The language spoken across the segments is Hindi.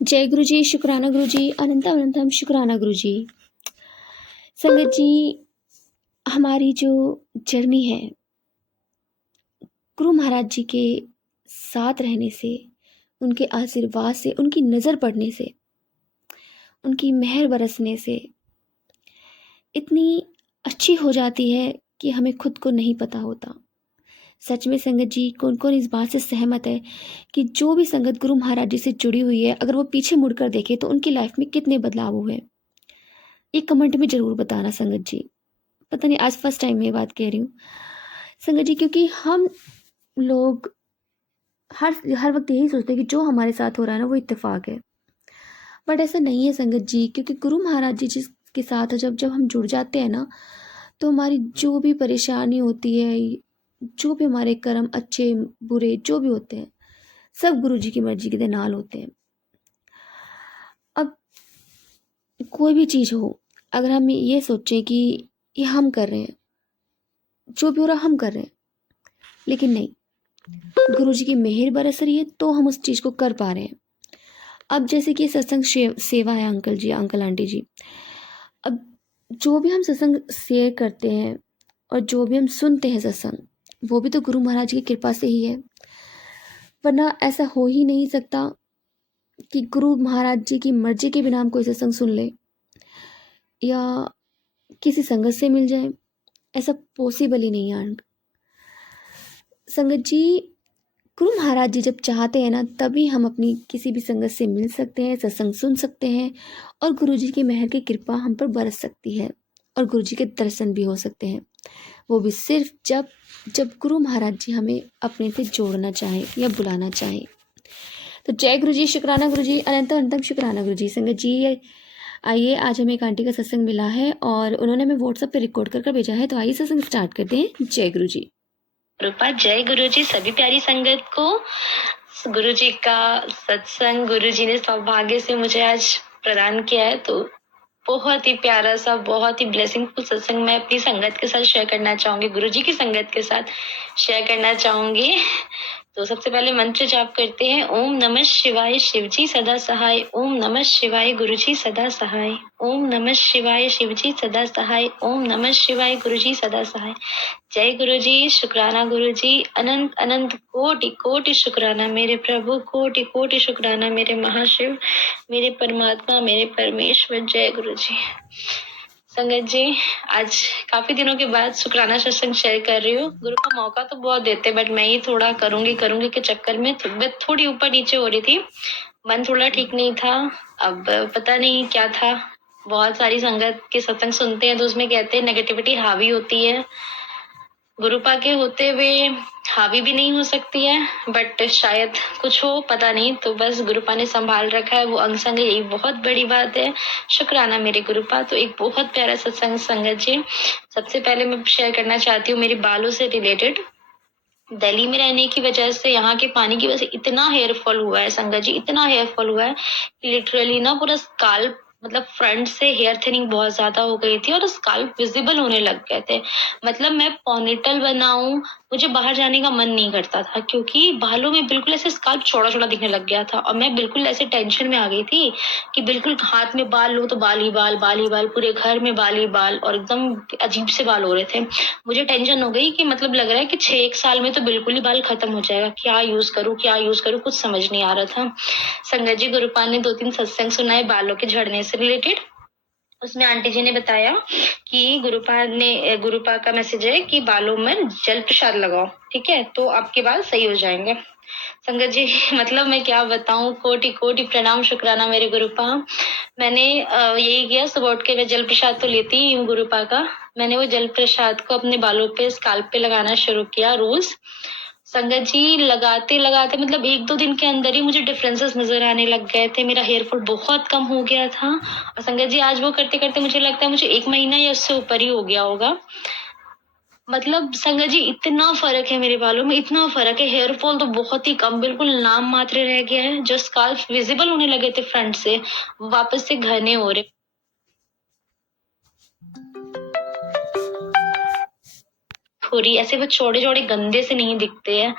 जय गुरु जी, शुक्राना गुरु जी, अनंतम अनंतम शुक्राना गुरु जी। संगत जी, हमारी जो जर्नी है गुरु महाराज जी के साथ रहने से, उनके आशीर्वाद से, उनकी नज़र पड़ने से, उनकी मेहर बरसने से इतनी अच्छी हो जाती है कि हमें खुद को नहीं पता होता। सच में संगत जी, कौन कौन इस बात से सहमत है कि जो भी संगत गुरु महाराज जी से जुड़ी हुई है, अगर वो पीछे मुड़कर देखे तो उनकी लाइफ में कितने बदलाव हुए। एक कमेंट में ज़रूर बताना संगत जी। पता नहीं आज फर्स्ट टाइम मैं बात कह रही हूँ संगत जी, क्योंकि हम लोग हर हर वक्त यही सोचते हैं कि जो हमारे साथ हो रहा है ना वो इत्तेफाक है, बट ऐसा नहीं है संगत जी। क्योंकि गुरु महाराज जी जिसके साथ जब जब हम जुड़ जाते हैं ना, तो हमारी जो भी परेशानी होती है, जो भी हमारे कर्म अच्छे बुरे जो भी होते हैं, सब गुरु जी की मर्जी के नाल होते हैं। अब कोई भी चीज़ हो, अगर हम ये सोचें कि ये हम कर रहे हैं, जो भी हो रहा हम कर रहे हैं, लेकिन नहीं, गुरु जी की मेहर बरस रही है तो हम उस चीज़ को कर पा रहे हैं। अब जैसे कि सत्संग सेवा है अंकल जी, अंकल आंटी जी, अब जो भी हम सत्संग शेयर करते हैं और जो भी हम सुनते हैं सत्संग, वो भी तो गुरु महाराज की कृपा से ही है। वरना ऐसा हो ही नहीं सकता कि गुरु महाराज जी की मर्जी के बिना हम कोई सत्संग सुन ले या किसी संगत से मिल जाए, ऐसा पॉसिबल ही नहीं है संगत जी। गुरु महाराज जी जब चाहते हैं ना, तभी हम अपनी किसी भी संगत से मिल सकते हैं, सत्संग सुन सकते हैं और गुरु जी की मेहर की कृपा हम पर बरस सकती है और गुरु जी के दर्शन भी हो सकते हैं। वो भी सिर्फ जब जब गुरु महाराज जी हमें अपने से जोड़ना चाहे या बुलाना चाहे। तो जय गुरु जी, शुक्राना गुरु जी, अनंत अनंतम शुक्राना गुरु जी। संगत जी, आइए, आज हमें एक आंटी का सत्संग मिला है और उन्होंने हमें व्हाट्सएप पे रिकॉर्ड कर भेजा है, तो आइए सत्संग स्टार्ट करते हैं। जय गुरु जी। कृपा। जय गुरु जी। सभी प्यारी संगत को गुरु जी का सत्संग गुरु जी ने सौभाग्य से मुझे आज प्रदान किया है, तो बहुत ही प्यारा सा, बहुत ही ब्लेसिंगफुल सत्संग मैं अपनी संगत के साथ शेयर करना चाहूंगी, गुरु जी की संगत के साथ शेयर करना चाहूंगी। तो सबसे पहले मंत्र जाप करते हैं। ओम नमः शिवाय, शिवजी सदा सहाय। ओम नमः शिवाय, गुरुजी सदा सहाय। ओम नमः शिवाय, शिवजी सदा सहाय। ओम नमः शिवाय, गुरुजी सदा सहाय। जय गुरु जी, शुक्राना गुरु जी, अनंत अनंत कोटि कोटि शुक्राना मेरे प्रभु, कोटि कोटि शुक्राना मेरे महाशिव, मेरे परमात्मा, मेरे परमेश्वर। जय गुरु जी। संगत जी, आज काफी दिनों के बाद शुक्राना सत्संग शेयर कर रही हूँ। गुरु का मौका तो बहुत देते, बट मैं ही थोड़ा करूंगी के चक्कर में तबीयत थोड़ी ऊपर नीचे हो रही थी, मन थोड़ा ठीक नहीं था। अब पता नहीं क्या था। बहुत सारी संगत के सत्संग सुनते हैं तो उसमें कहते हैं नेगेटिविटी हावी होती है, गुरुपा के होते हुए हावी भी नहीं हो सकती है, बट शायद कुछ हो, पता नहीं। तो बस गुरुपा ने संभाल रखा है, वो अंग संग, यही बहुत बड़ी बात है। शुक्राना मेरे गुरुपा। तो एक बहुत प्यारा सत्संग संगत जी, सबसे पहले मैं शेयर करना चाहती हूँ मेरे बालों से रिलेटेड। दिल्ली में रहने की वजह से, यहाँ के पानी की वजह से इतना हेयर फॉल हुआ है संगत जी, इतना हेयर फॉल हुआ है कि लिटरली ना पूरा स्काल्प, मतलब फ्रंट से हेयर थिनिंग बहुत ज्यादा हो गई थी और स्काल्प विजिबल होने लग गए थे। मतलब मैं पोनीटेल बनाऊं, मुझे बाहर जाने का मन नहीं करता था क्योंकि बालों में बिल्कुल ऐसे स्काल्प छोटा छोटा दिखने लग गया था और मैं बिल्कुल ऐसे टेंशन में आ गई थी कि बिल्कुल हाथ में बाल लो तो बाल ही बाल, बाल ही बाल, पूरे घर में बाल ही बाल और एकदम अजीब से बाल हो रहे थे। मुझे टेंशन हो गई कि मतलब लग रहा है कि 6-1 साल में तो बिल्कुल ही बाल खत्म हो जाएगा, क्या यूज करूँ कुछ समझ नहीं आ रहा था। संगत जी, गुरुपा ने 2-3 सत्संग सुनाए बालों के झड़ने से रिलेटेड। उसमें आंटी जी ने बताया कि गुरुपा का मैसेज है कि बालों में जल प्रसाद लगाओ, ठीक है, तो आपके बाल सही हो जाएंगे। संगत जी, मतलब मैं क्या बताऊं, कोटि कोटि प्रणाम शुक्राना मेरे गुरुपा। मैंने यही किया, सुबह उठ के मैं जल प्रसाद तो लेती ही हूँ गुरुपा का। मैंने वो जल प्रसाद को अपने बालों पे, स्काल्प पे लगाना शुरू किया रोज। संगत जी, लगाते लगाते मतलब 1-2 दिन के अंदर ही मुझे डिफरेंसेस नजर आने लग गए थे, मेरा हेयर फॉल बहुत कम हो गया था। और संगत जी, आज वो करते करते मुझे लगता है मुझे 1 महीना या उससे ऊपर ही हो गया होगा। मतलब संगत जी, इतना फर्क है मेरे बालों में, इतना फर्क है। हेयर फॉल तो बहुत ही कम, बिल्कुल नाम मात्र रह गया है। जो स्काल्फ विजिबल होने लगे थे फ्रंट से, वो वापस से घने हो रहे। हो रही है, ऐसे वो चौड़े-चौड़े गंदे से नहीं दिखते हैं।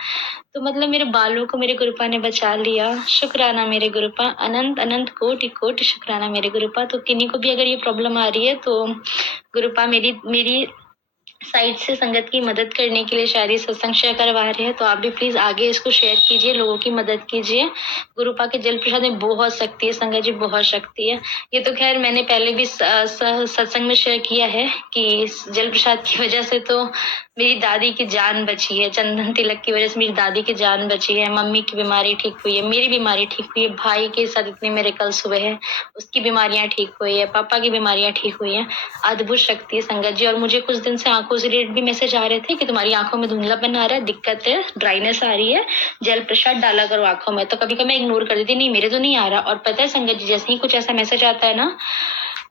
तो मतलब मेरे बालों को मेरे गुरुपा ने बचा लिया। शुक्राना मेरे गुरुपा, अनंत-अनंत कोटि-कोटि शुक्राना मेरे गुरुपा। तो किन्हीं को भी अगर ये प्रॉब्लम आ रही है तो गुरुपा मेरी साइड से संगत की मदद करने के लिए शायद ये सत्संग शेयर करवा रहे हैं, तो आप भी प्लीज आगे इसको शेयर कीजिए, लोगों की मदद कीजिए। गुरुपा के जल प्रसाद में बहुत शक्ति है संगत जी, बहुत शक्ति है। ये तो खैर मैंने पहले भी सत्संग में शेयर किया है कि इस जल प्रसाद की वजह से तो मेरी दादी की जान बची है, चंदन तिलक की वजह से मेरी दादी की जान बची है, मम्मी की बीमारी ठीक हुई है, मेरी बीमारी ठीक हुई है, भाई के साथ इतने मेरे कल्स हुए हैं, उसकी बीमारियां ठीक हुई है, पापा की बीमारियां ठीक हुई है। अद्भुत शक्ति है संगत जी। और मुझे कुछ दिन से आंखों से रिलेटेड भी मैसेज आ रहे थे कि तुम्हारी आंखों में धुंधलापन आ रहा है, दिक्कत है, ड्राइनेस आ रही है, जल प्रसाद डाला करो आंखों में। तो कभी कभी मैं इग्नोर कर देती, नहीं मेरे तो नहीं आ रहा। और पता है संगत जी, जैसे ही कुछ ऐसा मैसेज आता है ना,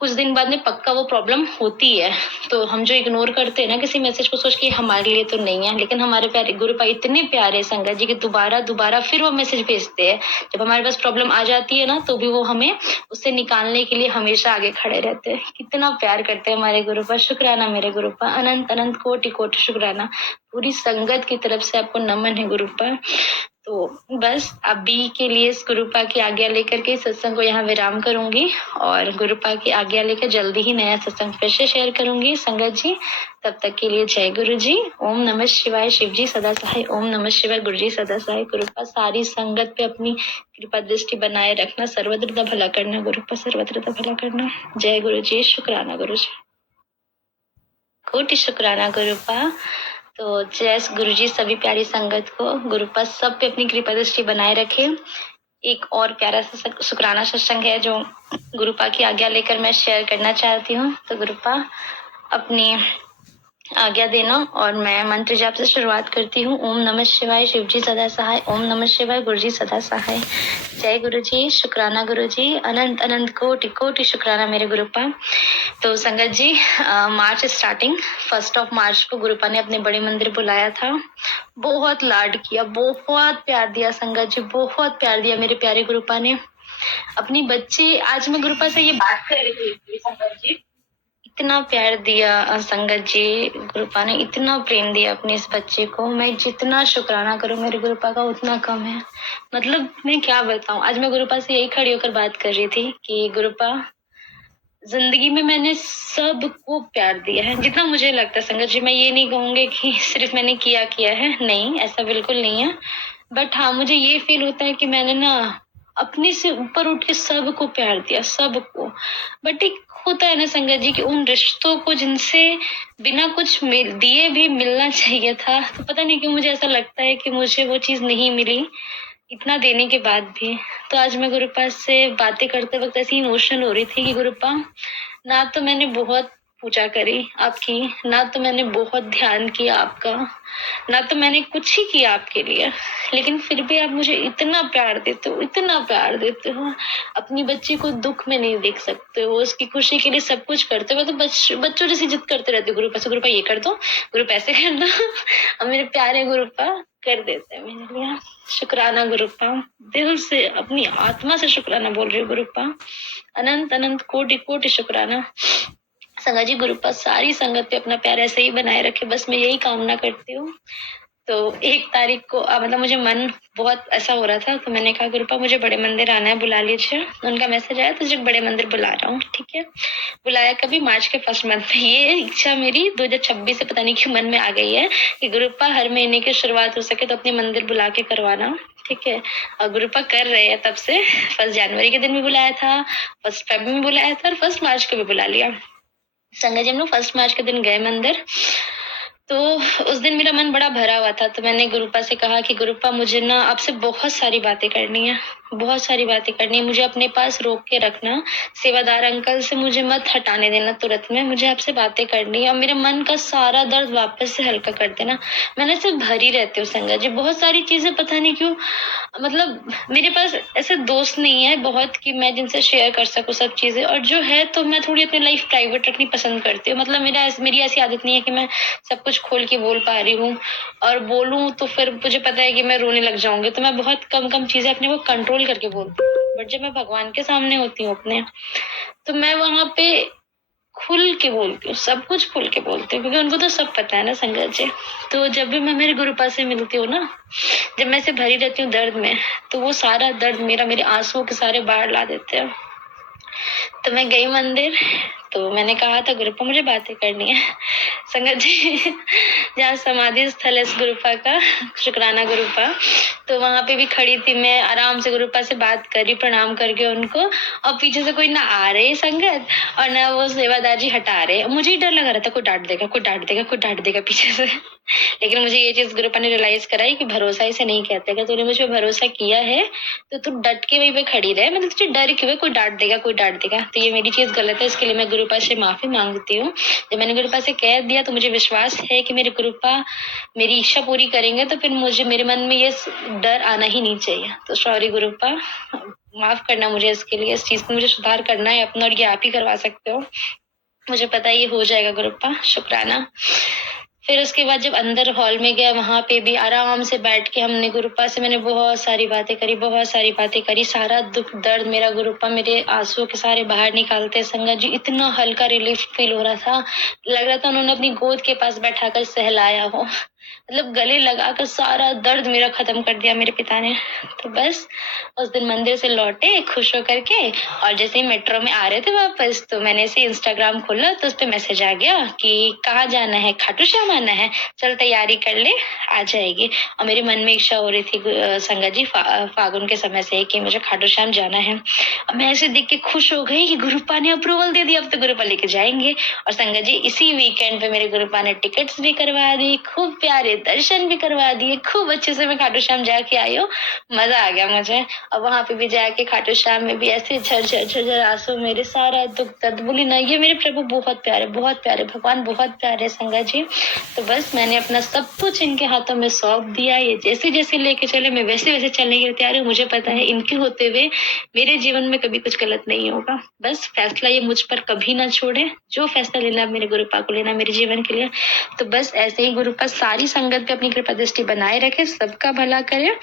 कुछ दिन बाद में पक्का वो प्रॉब्लम होती है। तो हम जो इग्नोर करते हैं ना किसी मैसेज को, सोच के हमारे लिए तो नहीं है, लेकिन हमारे प्यारे गुरुपा इतने प्यारे संगत जी कि दोबारा फिर वो मैसेज भेजते हैं। जब हमारे पास प्रॉब्लम आ जाती है ना, तो भी वो हमें उससे निकालने के लिए हमेशा आगे खड़े रहते हैं। कितना प्यार करते हैं हमारे गुरुपा। शुक्राना मेरे गुरुपा, अनंत अनंत कोटि कोटि शुक्राना। पूरी संगत की तरफ से आपको नमन है गुरुपा। तो बस अभी के लिए इस गुरुपा की आज्ञा लेकर के सत्संग को यहाँ विराम करूंगी, और गुरुपा की आज्ञा लेकर जल्दी ही नया सत्संग फिर से शेयर करूंगी संगत जी। तब तक के लिए जय गुरु जी। ओम नमः शिवाय। शिव जी सदा सहाय। ओम नमः शिवाय। गुरु जी सदा सहाय। गुरुपा सारी संगत पे अपनी कृपा दृष्टि बनाए रखना, सर्वत्र का भला करना गुरुपा, सर्वत्र का भला करना। जय गुरु जी। शुक्राना गुरु जी, कोटि शुक्राना गुरुपा। तो जय गुरु जी सभी प्यारी संगत को, गुरुपा सब पे अपनी कृपा दृष्टि बनाए रखे। एक और प्यारा सा शुक्राना सत्संग है जो गुरुपा की आज्ञा लेकर मैं शेयर करना चाहती हूँ। तो गुरुपा अपनी आज्ञा देना, और मैं मंत्र जाप से शुरुआत करती हूँ। ओम नमः शिवाय। शिव जी सदा सहाय। ओम नमः शिवाय। गुरु जी सदा सहाय। जय गुरु जी। शुक्राना गुरु जी, अनंत अनंत कोटि कोटि शुक्राना मेरे गुरुपा। तो संगत जी, मार्च स्टार्टिंग 1 मार्च को गुरुपा ने अपने बड़े मंदिर बुलाया था। बहुत लाड किया, बहुत प्यार दिया संगत जी, बहुत प्यार दिया मेरे प्यारे गुरुपा ने अपनी बच्ची। आज मैं गुरुपा से ये बात कर रही थी संगत जी, इतना प्यार दिया संगत जी, गुरुपा ने इतना प्रेम दिया अपने इस बच्चे को। मैं जितना शुक्राना करूं मेरे गुरुपा का उतना कम है। मतलब मैं क्या बताऊं, आज मैं गुरुपा से यही खड़ी होकर बात कर रही थी कि गुरुपा, जिंदगी में मैंने सबको प्यार दिया है जितना मुझे लगता है संगत जी। मैं ये नहीं कहूंगी कि सिर्फ मैंने किया है, नहीं ऐसा बिल्कुल नहीं है। बट हाँ, मुझे ये फील होता है कि मैंने ना अपने से ऊपर उठ के सबको प्यार दिया, सबको। बट एक होता है ना संगत जी कि उन रिश्तों को जिनसे बिना कुछ दिए भी मिलना चाहिए था, तो पता नहीं क्यों मुझे ऐसा लगता है कि मुझे वो चीज नहीं मिली इतना देने के बाद भी। तो आज मैं गुरुपा से बातें करते वक्त ऐसी इमोशनल हो रही थी कि गुरुपा, ना तो मैंने बहुत पूजा करी आपकी, ना तो मैंने बहुत ध्यान किया आपका, ना तो मैंने कुछ ही किया आपके लिए, लेकिन फिर भी आप मुझे इतना प्यार देते हो, इतना प्यार देते हो। अपनी बच्ची को दुख में नहीं देख सकते हो, उसकी खुशी के लिए सब कुछ करते हो। तो बच्चों जैसी जिद करते रहते हो, गुरुपा से गुरुपा ये कर दो, गुरुपा ऐसे कर दो। और मेरे प्यारे गुरुपा कर देते हैं मेरे लिए। शुक्राना गुरुपा, दिल से अपनी आत्मा से शुक्राना बोल रही हूँ गुरुपा। अनंत अनंत कोटि कोटि शुक्राना। संगत जी, गुरुपा सारी संगत पे अपना प्यार ऐसे ही बनाए रखे, बस मैं यही कामना करती हूँ। तो 1 तारीख को मतलब मुझे मन बहुत ऐसा हो रहा था, तो मैंने कहा गुरुपा मुझे बड़े मंदिर आना है, बुला लीजिए। उनका मैसेज आया तो मुझे बड़े मंदिर बुला रहा हूँ, ठीक है। बुलाया कभी मार्च के फर्स्ट मंथ में। ये इच्छा मेरी 2026 से पता नहीं क्यों मन में आ गई है कि गुरुपा हर महीने की शुरुआत हो सके तो अपने मंदिर बुला के करवाना, ठीक है। और गुरुपा कर रहे हैं तब से। 1 जनवरी के दिन भी बुलाया था, 1 फरवरी में बुलाया था, और 1 मार्च को भी बुला लिया। संगत जी हम लोग 1 मार्च के दिन गए मंदिर, तो उस दिन मेरा मन बड़ा भरा हुआ था। तो मैंने गुरुपा से कहा कि गुरुपा मुझे ना आपसे बहुत सारी बातें करनी है, बहुत सारी बातें करनी है, मुझे अपने पास रोक के रखना, सेवादार अंकल से मुझे मत हटाने देना तुरंत में, मुझे आपसे बातें करनी है, और मेरे मन का सारा दर्द वापस से हल्का कर देना। मैंने से भरी रहती हूँ संगत जी, बहुत सारी चीजें पता नहीं क्यों, मतलब मेरे पास ऐसे दोस्त नहीं है बहुत कि मैं जिनसे शेयर कर सकूं सब चीजें, और जो है तो मैं थोड़ी अपनी लाइफ प्राइवेट रखनी पसंद करती हूँ। मतलब मेरी ऐसी आदत नहीं है कि मैं सब कुछ खोल के बोल पा रही हूँ, और बोलूं तो फिर मुझे पता है कि मैं रोने लग जाऊंगी, तो मैं बहुत कम चीजें अपने को कंट्रोल करके बोलती हूँ। बट जब मैं भगवान के सामने होती हूँ अपने, तो मैं वहां पे खुल के बोलती हूँ, सब कुछ खुल के बोलती हूँ, क्योंकि उनको तो सब पता है ना संगत जी। तो जब भी मैं मेरे गुरुपा से मिलती हूँ ना, जब मैं ऐसे भरी रहती हूँ दर्द में, तो वो सारा दर्द मेरे आंसुओं के सारे बाहर ला देते हैं। तो मैं गई मंदिर, तो मैंने कहा था गुरुपा मुझे बातें करनी है। संगत जी, जहाँ समाधि स्थल है इस गुरुपा का, शुक्राना गुरुपा, तो वहां पे भी खड़ी थी मैं, आराम से गुरुपा से बात करी, प्रणाम करके उनको, और पीछे से कोई ना आ रहे संगत और ना वो सेवादार जी हटा रहे। मुझे ही डर लगा रहा था कोई डांट देगा, कोई डांट देगा, कोई डांट देगा पीछे से। लेकिन मुझे ये चीज गुरुपा ने रियलाइज कराई कि भरोसा इसे नहीं कहते, अगर तूने मुझ पर भरोसा किया है तो तू डट के वहीं पे खड़ी रहे, मतलब तुझे डर क्यों है, कोई डांट देगा, कोई डांट देगा। तो ये मेरी चीज गलत है, इसके लिए मैं गुरुपा से माफी मांगती हूँ। जब मैंने गुरुपा से कह दिया तो मुझे विश्वास है कि मेरे गुरुपा मेरी इच्छा पूरी करेंगे, तो फिर मुझे मेरे मन में ये डर आना ही नहीं चाहिए। तो सॉरी गुरुपा, माफ करना मुझे इसके लिए, इस चीज को मुझे सुधार करना है अपना, और ये आप ही करवा सकते हो, मुझे पता है ये हो जाएगा गुरुपा, शुक्राना। फिर उसके बाद जब अंदर हॉल में गया, वहां पे भी आराम से बैठ के हमने गुरुपा से मैंने बहुत सारी बातें करी, बहुत सारी बातें करी, सारा दुख दर्द मेरा गुरुपा मेरे आंसुओं के सारे बाहर निकालते। संगत जी, इतना हल्का रिलीफ फील हो रहा था, लग रहा था उन्होंने अपनी गोद के पास बैठाकर सहलाया हो, मतलब गले लगाकर सारा दर्द मेरा खत्म कर दिया मेरे पिता ने। तो बस उस दिन मंदिर से लौटे खुश होकर के, और जैसे ही मेट्रो में आ रहे थे वापस, तो मैंने ऐसे इंस्टाग्राम खोला तो उस पे मैसेज आ गया कि कहाँ जाना है, खाटू श्याम आना है, चल तैयारी कर ले, आ जाएगी। और मेरे मन में इच्छा हो रही थी संगत जी फागुन के समय से कि मुझे खाटू श्याम जाना है। अब मैं ऐसे देख के खुश हो गई कि गुरुपा ने अप्रूवल दे दिया, अब तो गुरुपा लेके जाएंगे। और संगत जी, इसी वीकेंड पे मेरे गुरुपा ने टिकट्स भी करवा दी, खूब प्यारे दर्शन भी करवा दिए, खूब अच्छे से मैं खाटू श्याम जाके आई हूँ, मजा आ गया मुझे। और वहां पे भी जाके खाटू श्याम में भी ऐसे झरझर आंसू, मेरे सारा दुख दर्द, बोली ना ये मेरे प्रभु बहुत प्यारे, बहुत प्यारे भगवान, बहुत प्यारे संगत जी। तो बस मैंने अपना सब कुछ इनके हाथों में सौंप दिया, ये जैसे जैसे लेके चले मैं वैसे वैसे चलने के लिए तैयार हूँ। मुझे पता है इनके होते हुए मेरे जीवन में कभी कुछ गलत नहीं होगा। बस फैसला ये मुझ पर कभी ना छोड़े, जो फैसला लेना मेरे गुरुपा को लेना मेरे जीवन के लिए। तो बस ऐसे ही गुरुपा सारी संगत पे अपनी कृपा दृष्टि बनाए रखे, सबका भला करे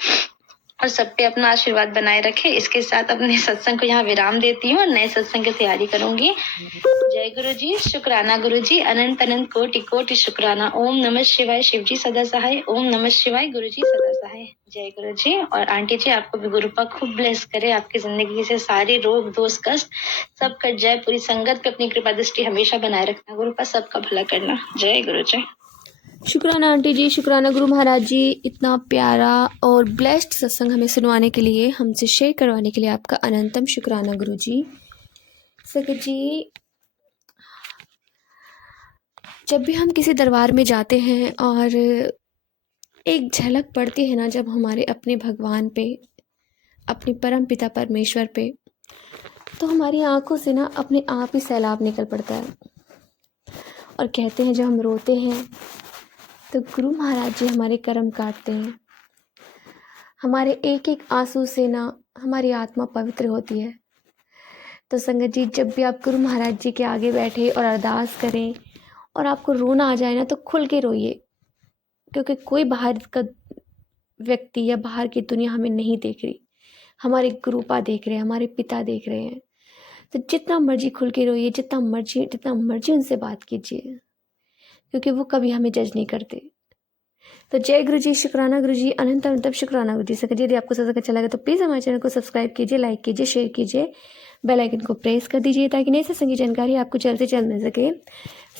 और सब पे अपना आशीर्वाद बनाए रखे। इसके साथ अपने सत्संग को यहाँ विराम देती हूँ और नए सत्संग की तैयारी करूंगी। जय गुरु जी, शुक्राना गुरु जी, अनंत अनंत कोटि कोटि शुक्राना। ओम नमः शिवाय, शिव जी सदा सहाय। ओम नमः शिवाय, गुरु जी सदा सहाय। जय गुरु जी। और आंटी जी, आपको भी गुरुपा खूब ब्लेस करे, आपकी जिंदगी से सारे रोग दोष कष्ट सब कट जाए, पूरी संगत पे अपनी कृपा दृष्टि हमेशा बनाए रखना गुरुपा, सबका भला करना। जय गुरु जी। शुक्राना आंटी जी, शुक्राना गुरु महाराज जी, इतना प्यारा और ब्लेस्ड सत्संग हमें सुनवाने के लिए, हमसे शेयर करवाने के लिए आपका अनंतम शुक्राना गुरु जी। संगत जी, जब भी हम किसी दरबार में जाते हैं और एक झलक पड़ती है ना जब हमारे अपने भगवान पे, अपने परम पिता परमेश्वर पे, तो हमारी आंखों से ना अपने आप ही सैलाब निकल पड़ता है। और कहते हैं जब हम रोते हैं तो गुरु महाराज जी हमारे कर्म काटते हैं, हमारे एक एक आंसू से ना हमारी आत्मा पवित्र होती है। तो संगत जी, जब भी आप गुरु महाराज जी के आगे बैठे और अरदास करें और आपको रोना आ जाए ना, तो खुल के रोइए, क्योंकि कोई बाहर का व्यक्ति या बाहर की दुनिया हमें नहीं देख रही, हमारे गुरुपा देख रहे हैं, हमारे पिता देख रहे हैं। तो जितना मर्जी खुल के रोइए, जितना मर्जी उनसे बात कीजिए, क्योंकि वो कभी हमें जज नहीं करते। तो जय गुरु जी, शुक्राना गुरु जी, अनंत अनंत शुक्राना गुरु जी। संगत जी, यदि आपको सत्संग अच्छा लगा तो प्लीज़ हमारे चैनल को सब्सक्राइब कीजिए, लाइक कीजिए, शेयर कीजिए, बेल आइकन को प्रेस कर दीजिए ताकि नई सत्संग की जानकारी आपको जल्द से जल्द मिल सके।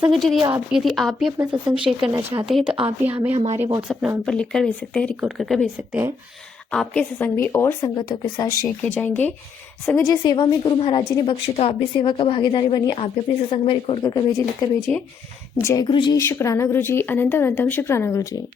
संगत जी, यदि आप भी अपना सत्संग शेयर करना चाहते हैं तो आप भी हमें हमारे व्हाट्सएप नंबर पर लिख कर भेज सकते हैं, रिकॉर्ड करके भेज सकते हैं। आपके सत्संग भी और संगतों के साथ शेयर किए जाएंगे। संगत जी, सेवा में गुरु महाराज जी ने बख्शी, तो आप भी सेवा का भागीदारी बनिए, आप भी अपने सत्संग में रिकॉर्ड करके भेजिए, लिख कर भेजिए। जय गुरु जी, शुक्राना गुरु जी, अनंत अनंतम शुक्राना गुरु जी।